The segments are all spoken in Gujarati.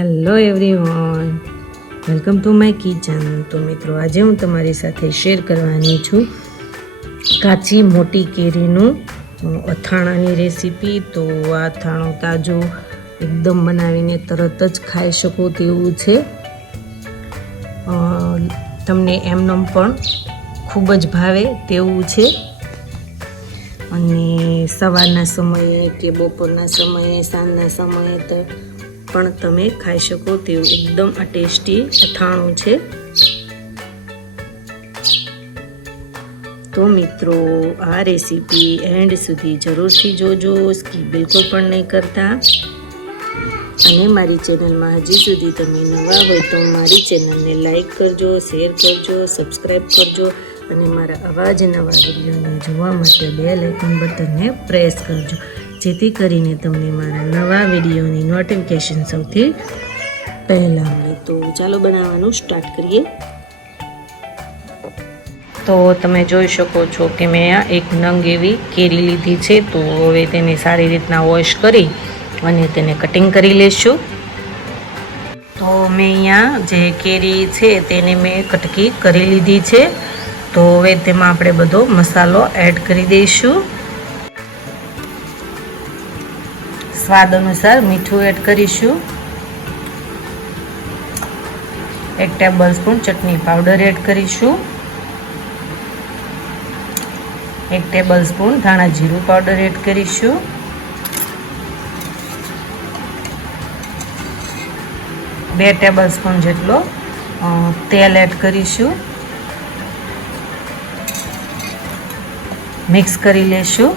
Hello everyone welcome to my kitchen તો મિત્રો, આજે હું તમારી સાથે શેર કરવાની છું કાચી મોટી કેરીનું અથાણાની રેસીપી તો આ અથાણું તાજો એકદમ બનાવીને તરત જ ખાઈ શકો તેવું છે. તમને એમનેમ પણ ખૂબ જ ભાવે તેવું છે. અને સવારના સમયે કે બપોરના સમયે, સાંજના સમયે તો પણ તમે ખાઈ શકો તેવું એકદમ આ ટેસ્ટી અથાણું છે. તો મિત્રો, આ રેસીપી એન્ડ સુધી જરૂરથી જોજો, સ્કીપ બિલકુલ પણ નહીં કરતા. અને મારી ચેનલમાં હજી સુધી તમે નવા હોય તો મારી ચેનલને લાઈક કરજો, શેર કરજો સબસ્ક્રાઈબ કરજો અને મારા આવા જ નવા વિડીયોને જોવા માટે બે લાઇકન બટનને પ્રેસ કરજો. જેથી કરીને તમને મારા નવા વિડીયોની નોટિફિકેશન સૌથી પહેલાં મળે. તો ચાલો બનાવવાનું સ્ટાર્ટ કરીએ. તો તમે જોઈ શકો છો કે મેં આ એક નંગ એવી કેરી લીધી છે. તો હવે તેને સારી રીતના વોશ કરી અને તેને કટિંગ કરી લેશું. તો મેં અહીંયા જે કેરી છે તેને મેં કટકી કરી લીધી છે. તો હવે તેમાં આપણે બધો મસાલો એડ કરી દઈશું. સ્વાદ અનુસાર મીઠું એડ કરીશું. એક ટેબલ સ્પૂન ચટણી પાવડર એડ કરીશું. એક ટેબલ સ્પૂન ધાણા જીરું પાવડર એડ કરીશું. બે ટેબલ સ્પૂન જેટલો તેલ એડ કરીશું. મિક્સ કરી લેશું.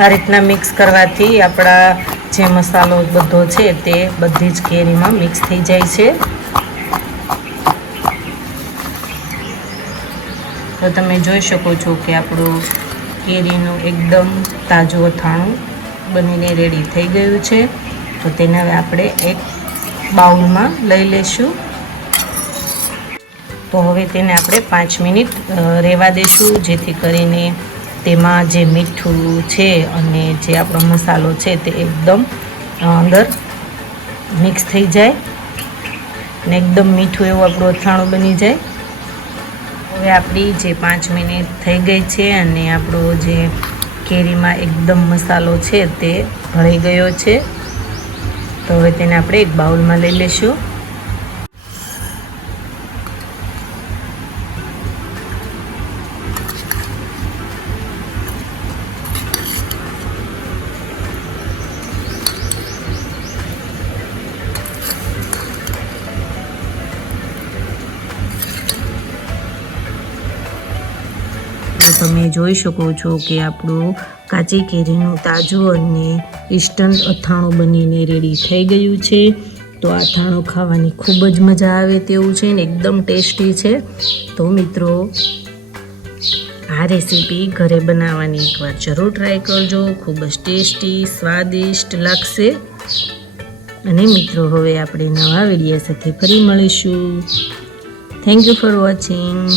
આ રીતના મિક્સ કરવાથી આપણા જે મસાલો બધો છે તે બધી જ કેરીમાં મિક્સ થઈ જાય છે. તો તમે જોઈ શકો છો કે આપણું કેરીનું એકદમ તાજું અથાણું બનીને રેડી થઈ ગયું છે. તો તેને હવે આપણે એક બાઉલમાં લઈ લેશું. તો હવે તેને આપણે પાંચ મિનિટ રહેવા દઈશું જેથી કરીને તેમાં જે મીઠું છે અને જે આપણો મસાલો છે તે એકદમ અંદર મિક્સ થઈ જાય. ને એકદમ મીઠું એવું આપણું અથાણું બની જાય. હવે આપણી જે પાંચ મિનિટ થઈ ગઈ છે અને આપણો જે કેરીમાં એકદમ મસાલો છે તે ભળી ગયો છે. તો હવે તેને આપણે એક બાઉલમાં લઈ લઈશું. તમે જોઈ શકો છો કે આપણું કાચી કેરીનું તાજું અને ઇન્સ્ટન્ટ અથાણું બનીને રેડી થઈ ગયું છે. તો આ અથાણું ખાવાની ખૂબ જ મજા આવે તેવું છે ને એકદમ ટેસ્ટી છે. તો મિત્રો, આ રેસીપી ઘરે બનાવવાની એકવાર જરૂર ટ્રાય કરજો. ખૂબ જ ટેસ્ટી, સ્વાદિષ્ટ લાગશે. અને મિત્રો, હવે આપણે નવા વીડિયો સાથે ફરી મળીશું. Thank you for watching